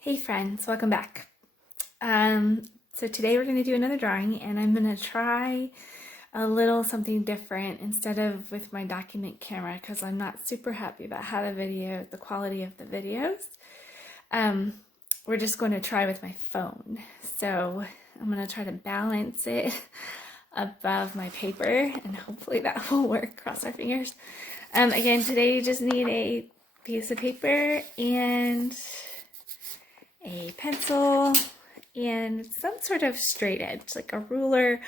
Hey friends, welcome back. So today we're going to do another drawing and I'm going to try a little something different instead of with my document camera because I'm not super happy about how the quality of the videos. We're just going to try with my phone. So I'm going to try to balance it above my paper and hopefully that will work, cross our fingers. Again, today you just need a piece of paper and a pencil and some sort of straight edge, like a ruler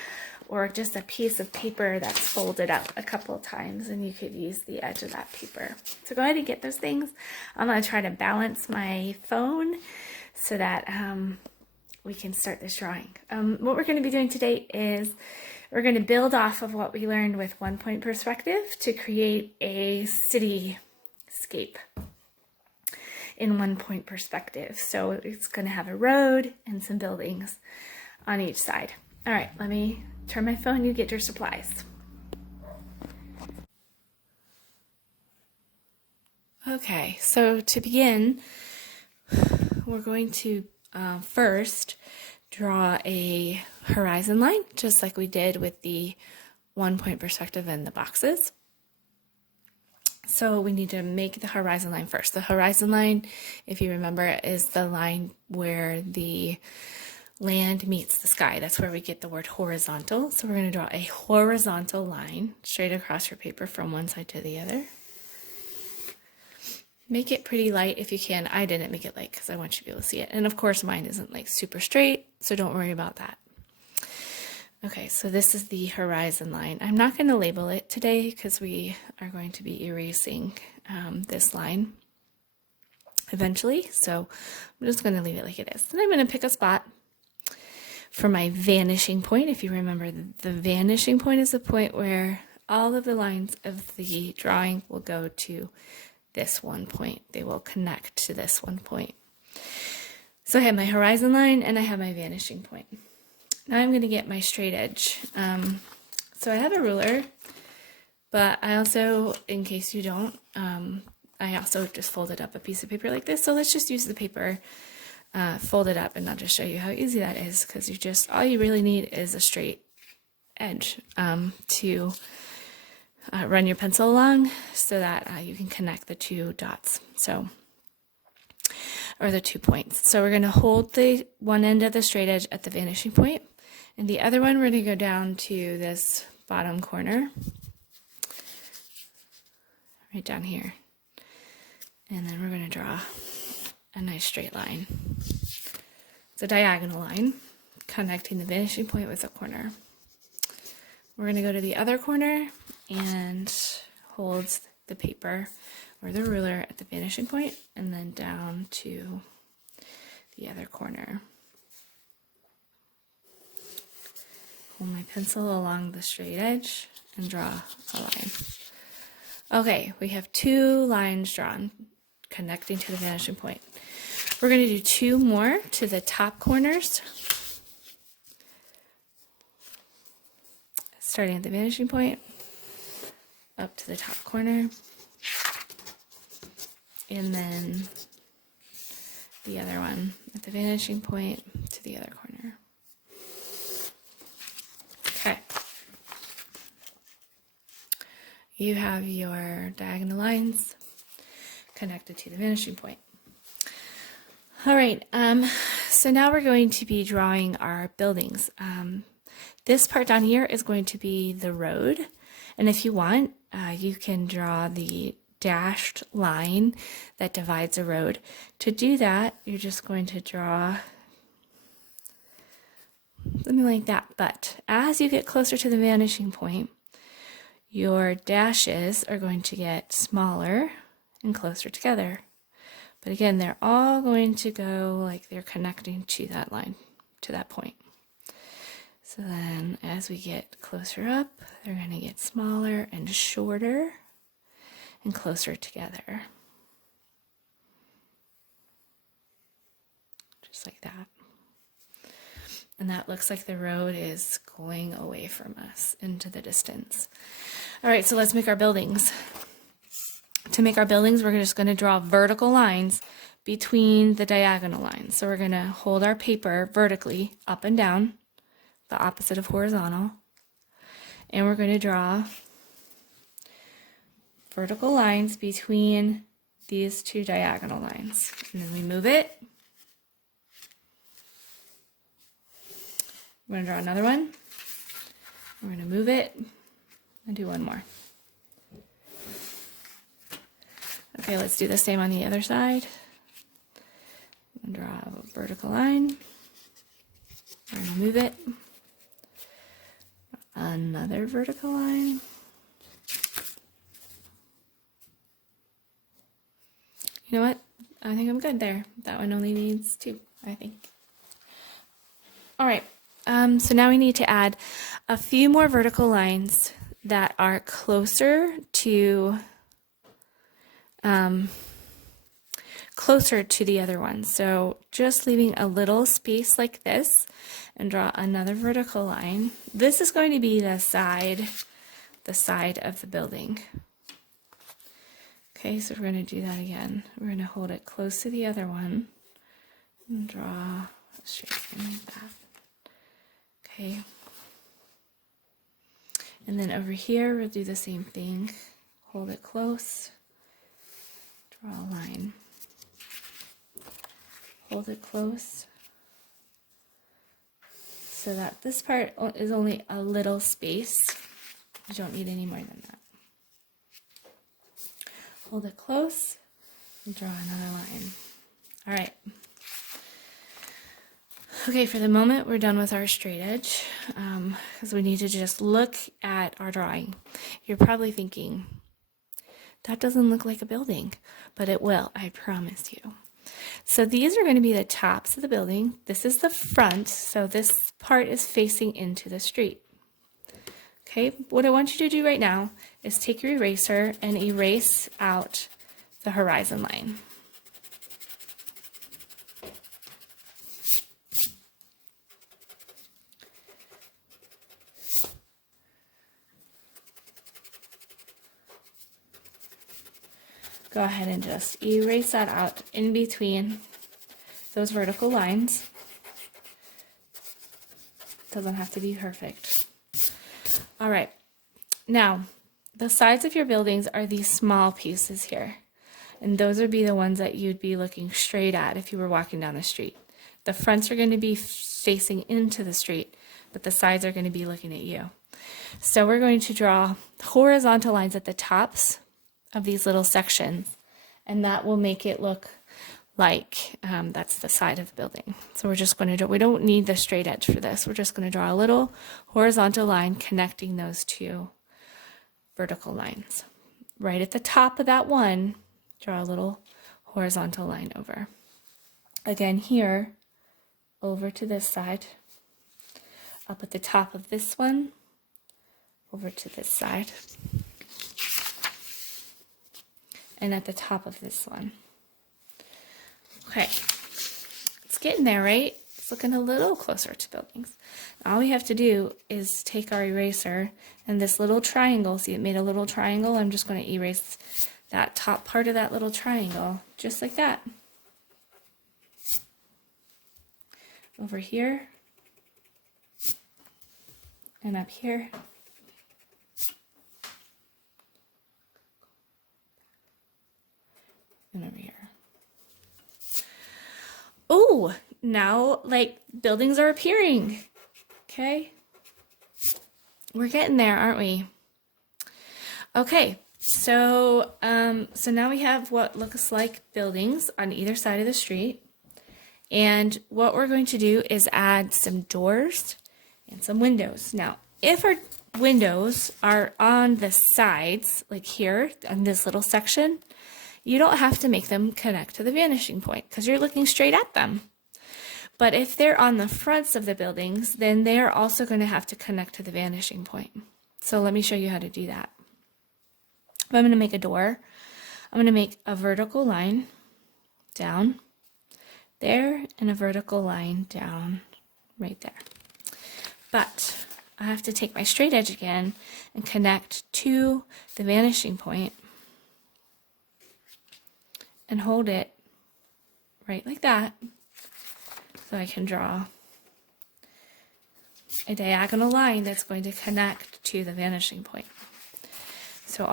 or just a piece of paper that's folded up a couple of times, and you could use the edge of that paper. So go ahead and get those things. I'm going to try to balance my phone so that we can start this drawing. What we're going to be doing today is we're going to build off of what we learned with 1-point perspective to create a cityscape in 1-point perspective. So it's going to have a road and some buildings on each side. All right, let me turn my phone, you get your supplies. Okay, so to begin, we're going to first draw a horizon line, just like we did with the 1-point perspective and the boxes. So we need to make the horizon line first. The horizon line, if you remember, is the line where the land meets the sky. That's where we get the word horizontal. So we're going to draw a horizontal line straight across your paper from one side to the other. Make it pretty light if you can. I didn't make it light because I want you to be able to see it. And of course mine isn't like super straight, so don't worry about that. Okay, so this is the horizon line. I'm not going to label it today because we are going to be erasing this line eventually. So I'm just going to leave it like it is. Then I'm going to pick a spot for my vanishing point. If you remember, the vanishing point is the point where all of the lines of the drawing will go to this one point. They will connect to this one point. So I have my horizon line and I have my vanishing point. Now I'm going to get my straight edge. So I have a ruler, but I also, in case you don't, I also just folded up a piece of paper like this. So let's just use the paper folded up, and I'll just show you how easy that is, because all you really need is a straight edge to run your pencil along so that you can connect the two dots. Or the 2 points. So we're going to hold the one end of the straight edge at the vanishing point, and the other one we're going to go down to this bottom corner, right down here. And then we're going to draw a nice straight line. It's a diagonal line connecting the vanishing point with the corner. We're going to go to the other corner and hold the paper or the ruler at the vanishing point, and then down to the other corner. Hold my pencil along the straight edge and draw a line. Okay, we have 2 lines drawn connecting to the vanishing point. We're going to do 2 more to the top corners, starting at the vanishing point up to the top corner, and then the other one at the vanishing point to the other corner. Okay. You have your diagonal lines connected to the vanishing point. All right, so now we're going to be drawing our buildings. This part down here is going to be the road, and if you want, you can draw the dashed line that divides a road. To do that, you're just going to draw something like that. But as you get closer to the vanishing point, your dashes are going to get smaller and closer together. But again, they're all going to go like they're connecting to that line, to that point. So then as we get closer up, they're going to get smaller and shorter and closer together. Just like that. And that looks like the road is going away from us into the distance. All right, so let's make our buildings. To make our buildings, we're just going to draw vertical lines between the diagonal lines. So we're going to hold our paper vertically up and down, the opposite of horizontal, and we're going to draw vertical lines between these two diagonal lines. And then we move it. We're going to draw another one. We're going to move it and do one more. Okay, let's do the same on the other side. I'm going to draw a vertical line. We're going to move it. Another vertical line. You know what? I think I'm good there. That one only needs 2, I think. All right. So now we need to add a few more vertical lines that are closer to the other one. So just leaving a little space like this and draw another vertical line. This is going to be the side of the building. Okay, so we're going to do that again. We're going to hold it close to the other one and draw a straight line like that. Okay. And then over here, we'll do the same thing. Hold it close, draw a line. Hold it close so that this part is only a little space. You don't need any more than that. Hold it close and draw another line. All right. Okay, for the moment, we're done with our straight edge because we need to just look at our drawing. You're probably thinking, that doesn't look like a building, but it will, I promise you. So these are going to be the tops of the building. This is the front, so this part is facing into the street. Okay, what I want you to do right now is take your eraser and erase out the horizon line. Go ahead and just erase that out in between those vertical lines. Doesn't have to be perfect. All right, now the sides of your buildings are these small pieces here, and those would be the ones that you'd be looking straight at if you were walking down the street. The fronts are going to be facing into the street, but the sides are going to be looking at you. So we're going to draw horizontal lines at the tops of these little sections, and that will make it look like that's the side of the building. So we're just going to draw, we don't need the straight edge for this. We're just going to draw a little horizontal line connecting those two vertical lines. Right at the top of that one, draw a little horizontal line over. Again here, over to this side, up at the top of this one, over to this side, and at the top of this one. Okay, it's getting there, right? It's looking a little closer to buildings. All we have to do is take our eraser and this little triangle, see it made a little triangle? I'm just going to erase that top part of that little triangle, just like that. Over here, and up here. And over here. Oh, now like buildings are appearing. Okay. We're getting there, aren't we? Okay. So now we have what looks like buildings on either side of the street. And what we're going to do is add some doors and some windows. Now, if our windows are on the sides, like here on this little section, you don't have to make them connect to the vanishing point because you're looking straight at them. But if they're on the fronts of the buildings, then they're also going to have to connect to the vanishing point. So let me show you how to do that. If I'm going to make a door, I'm going to make a vertical line down there and a vertical line down right there. But I have to take my straight edge again and connect to the vanishing point and hold it right like that. So I can draw a diagonal line that's going to connect to the vanishing point. So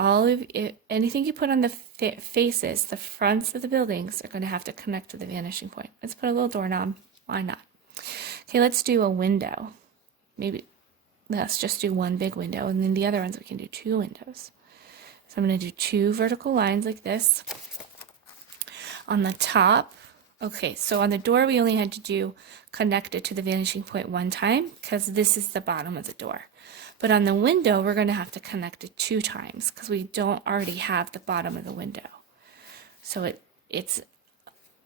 anything you put on the faces, the fronts of the buildings, are going to have to connect to the vanishing point. Let's put a little doorknob. Why not? Okay, let's do a window. Maybe let's just do one big window, and then the other ones we can do 2 windows. So I'm going to do 2 vertical lines like this. On the top, okay, so on the door we only had to do connect it to the vanishing point 1 time because this is the bottom of the door. But on the window, we're going to have to connect it 2 times because we don't already have the bottom of the window. So it's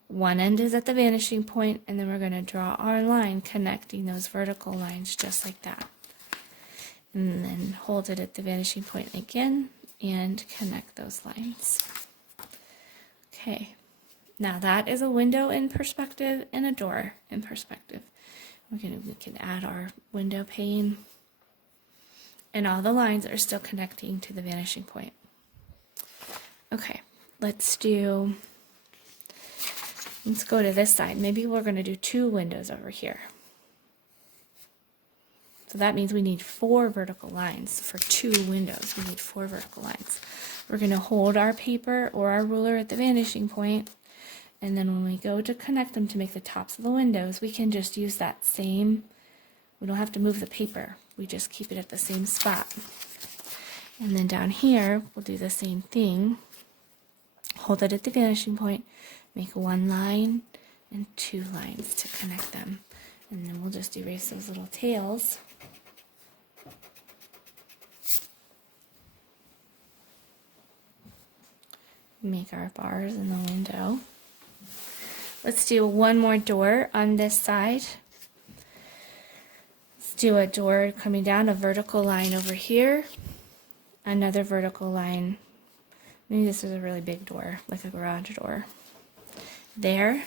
one end is at the vanishing point, and then we're going to draw our line connecting those vertical lines just like that. And then hold it at the vanishing point again and connect those lines. Okay, now that is a window in perspective and a door in perspective. We can add our window pane, and all the lines are still connecting to the vanishing point. Okay, let's go to this side. Maybe we're going to do 2 windows over here. So that means we need 4 vertical lines. For 2 windows, we need 4 vertical lines. We're going to hold our paper or our ruler at the vanishing point, and then when we go to connect them to make the tops of the windows, we can just use that same, we don't have to move the paper. We just keep it at the same spot. And then down here, we'll do the same thing. Hold it at the vanishing point, make 1 line and 2 lines to connect them. And then we'll just erase those little tails. Make our bars in the window. Let's do 1 more door on this side. Let's do a door coming down, a vertical line over here, another vertical line. Maybe this is a really big door, like a garage door. There.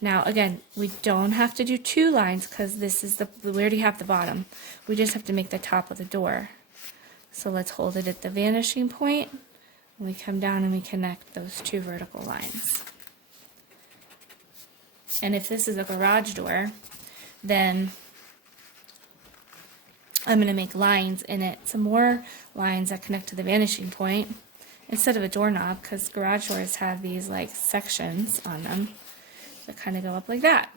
Now again, we don't have to do 2 lines because this is we already have the bottom. We just have to make the top of the door. So let's hold it at the vanishing point. We come down and we connect those 2 vertical lines. And if this is a garage door, then I'm going to make lines in it, some more lines that connect to the vanishing point instead of a doorknob, because garage doors have these like sections on them that kind of go up like that.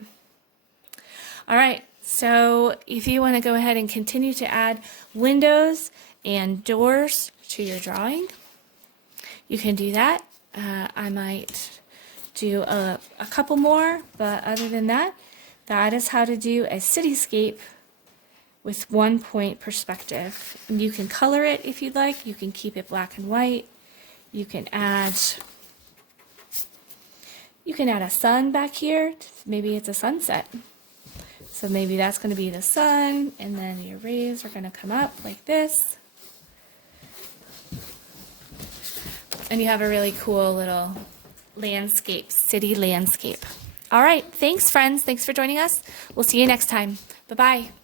All right, so if you want to go ahead and continue to add windows and doors to your drawing, you can do that. I might do a couple more, but other than that, that is how to do a cityscape with 1 point perspective. And you can color it if you'd like. You can keep it black and white. You can add a sun back here. Maybe it's a sunset. So maybe that's going to be the sun, and then your rays are going to come up like this. And you have a really cool little landscape, city landscape. All right, thanks friends. Thanks for joining us. We'll see you next time. Bye-bye.